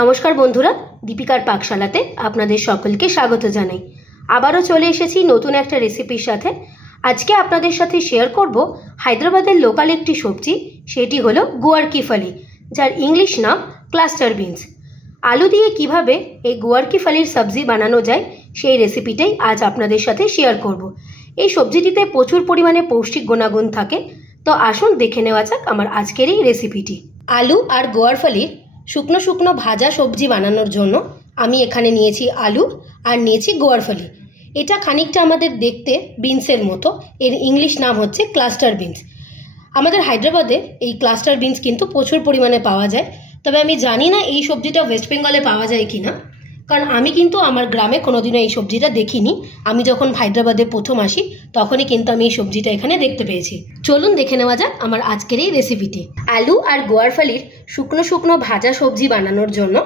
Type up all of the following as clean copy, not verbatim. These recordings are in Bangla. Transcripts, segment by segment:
নমস্কার বন্ধুরা, দীপিকার পাকশালাতে আপনাদের সকলকে স্বাগত জানাই। আবারও চলে এসেছি নতুন একটা রেসিপির সাথে। আজকে আপনাদের সাথে শেয়ার করব হায়দ্রাবাদের লোকাল একটি সবজি, সেটি হলো গুয়ার কি ফলি, যার ইংলিশ নাম ক্লাস্টার বিনস। আলু দিয়ে কিভাবে এই গুয়ার কি ফলির সবজি বানানো যায় সেই রেসিপিটাই আজ আপনাদের সাথে শেয়ার করব। এই সবজিটিতে প্রচুর পরিমাণে পৌষ্টিক গুণাগুণ থাকে, তো আসুন দেখে নেওয়া যাক আমার আজকের এই রেসিপিটি। আলু আর গুয়ার ফলির শুকনো শুকনো ভাজা সবজি বানানোর জন্য আমি এখানে নিয়েছি আলু আর নিয়েছি গুয়ার ফলি। এটা খানিকটা আমাদের দেখতে বিনসের মতো, এর ইংলিশ নাম হচ্ছে ক্লাস্টার বিনস। আমাদের হায়দ্রাবাদে এই ক্লাস্টার বিনস কিন্তু প্রচুর পরিমাণে পাওয়া যায়, তবে আমি জানি না এই সবজিটা ওয়েস্ট বেঙ্গলে পাওয়া যায় কি না, কারণ আমি কিন্তু আমার গ্রামে কোনোদিনও এই সবজিটা দেখিনি। আমি যখন হায়দ্রাবাদে প্রথম আসি তখনই কিন্তু আমি এই সবজিটা এখানে দেখতে পেয়েছি। চলুন দেখে নেওয়া যাক আমার আজকের এই রেসিপিটি। আলু আর গুয়ার ফলির শুকনো শুকনো ভাজা সবজি বানানোর জন্য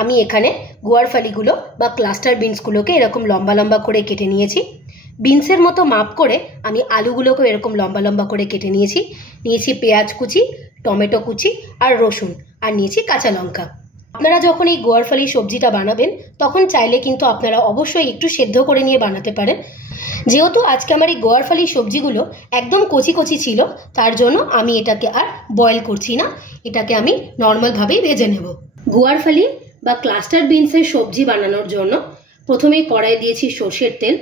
আমি এখানে গুয়ার ফলিগুলো বা ক্লাস্টার বিনসগুলোকে এরকম লম্বা লম্বা করে কেটে নিয়েছি। বিনসের মতো মাপ করে আমি আলুগুলোকেও এরকম লম্বা লম্বা করে কেটে নিয়েছি। নিয়েছি পেঁয়াজ কুচি, টমেটো কুচি আর রসুন, আর নিয়েছি কাঁচা লঙ্কা। আপনারা যখন এই গুয়ার ফলির সবজিটা বানাবেন তখন চাইলে কিন্তু আপনারা অবশ্যই একটু সেদ্ধ করে নিয়ে বানাতে পারেন। যেহেতু আজকে আমার এই গুয়ার ফলির সবজিগুলো একদম কচি কচি ছিল, তার জন্য আমি এটাকে আর বয়েল করছি না, এটাকে আমি নর্মালভাবেই ভেজে নেব। গুয়ার ফলি বা ক্লাস্টার বিনসের সবজি বানানোর জন্য প্রথমেই কড়াই দিয়েছি সর্ষের তেল।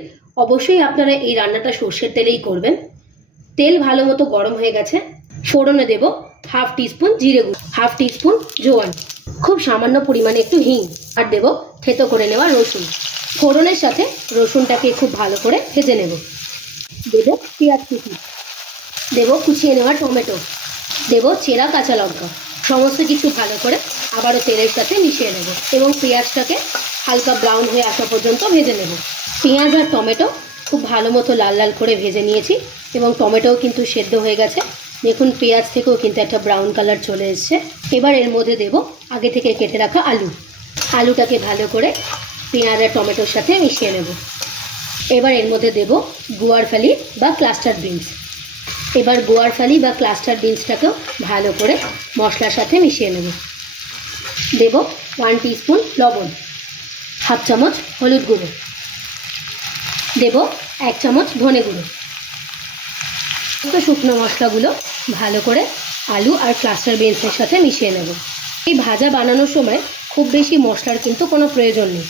অবশ্যই আপনারা এই রান্নাটা সর্ষের তেলেই করবেন। তেল ভালো মতো গরম হয়ে গেছে, ফোড়নে দেব হাফ টিস্পুন জিরে গুঁড়ো, হাফ টিস্পুন জোয়ান, খুব সামান্য পরিমাণে একটু হিং, আর দেব থেতো করে নেওয়া রসুন। ফোড়নের সাথে রসুনটাকে খুব ভালো করে ভেজে নেব। দেব পেঁয়াজ কুচি, দেব কুচিয়ে নেওয়া টমেটো, দেব চেরা কাঁচা লঙ্কা। সমস্ত কিছু ভালো করে আবারও তেলের সাথে মিশিয়ে নেব এবং পেঁয়াজটাকে হালকা ব্রাউন হয়ে আসা পর্যন্ত ভেজে নেব। পেঁয়াজ আর টমেটো খুব ভালো মতো লাল লাল করে ভেজে নিয়েছি এবং টমেটোও কিন্তু সেদ্ধ হয়ে গেছে। দেখুন পেঁয়াজ থেকেও কিন্তু একটা ব্রাউন কালার চলে এসছে। এবার এর মধ্যে দেব আগে থেকে কেটে রাখা আলু। আলুটাকে ভালো করে পেঁয়াজ আর টমেটোর সাথে মিশিয়ে নেব। এবার এর মধ্যে দেব গুয়ার ফলি বা ক্লাস্টার বিনস। এবার গুয়ার ফলি বা ক্লাস্টার বিনসটাকেও ভালো করে মশলার সাথে মিশিয়ে নেব। দেব 1 টিস্পুন লবণ, হাফ চামচ হলুদ গুঁড়ো, দেব 1 চামচ ধনে গুঁড়ো। শুকনো মশলাগুলো ভালো করে আলু আর ক্লাস্টার বিনসের সাথে মিশিয়ে নেব। এই ভাজা বানানোর সময় খুব বেশি মশলার কিন্তু কোনো প্রয়োজন নেই,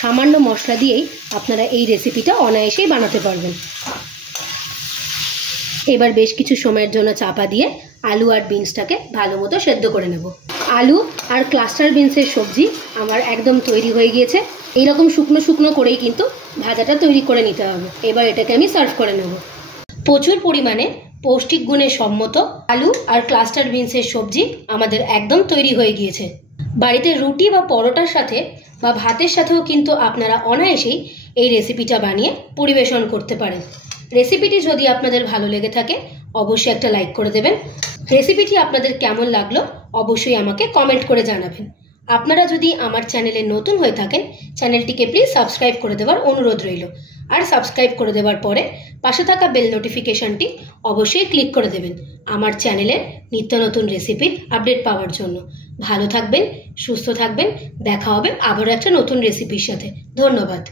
সামান্য মশলা দিয়েই আপনারা এই রেসিপিটা অনায়াসেই বানাতে পারবেন। এবার বেশ কিছু সময়ের জন্য চাপা দিয়ে আলু আর বিনসটাকে ভালো মতো সেদ্ধ করে নেব। আলু আর ক্লাস্টার বিনসের সবজি আমার একদম তৈরি হয়ে গিয়েছে। এইরকম শুকনো শুকনো করেই কিন্তু ভাজাটা তৈরি করে নিতে হবে। এবার এটাকে আমি সার্ভ করে নেব। প্রচুর পরিমাণে পৌষ্টিক গুণে সম্মত আলু আর ক্লাস্টার বিনসের সবজি আমাদের একদম তৈরি হয়ে গিয়েছে। বাড়িতে রুটি বা পরোটার সাথে বা ভাতের সাথেও কিন্তু আপনারা অনায়াসেই এই রেসিপিটা বানিয়ে পরিবেশন করতে পারেন। রেসিপিটি যদি আপনাদের ভালো লেগে থাকে অবশ্যই একটা লাইক করে দেবেন। রেসিপিটি আপনাদের কেমন লাগলো অবশ্যই আমাকে কমেন্ট করে জানাবেন। আপনারা যদি আমার চ্যানেলে নতুন হয়ে থাকেন চ্যানেলটিকে প্লিজ সাবস্ক্রাইব করে দেওয়ার অনুরোধ রইল, আর সাবস্ক্রাইব করে দেওয়ার পরে পাশে থাকা বেল নোটিফিকেশনটি অবশ্যই ক্লিক করে দেবেন আমার চ্যানেলের নিত্য নতুন রেসিপির আপডেট পাওয়ার জন্য। ভালো থাকবেন, সুস্থ থাকবেন, দেখা হবে আবারও একটা নতুন রেসিপির সাথে। ধন্যবাদ।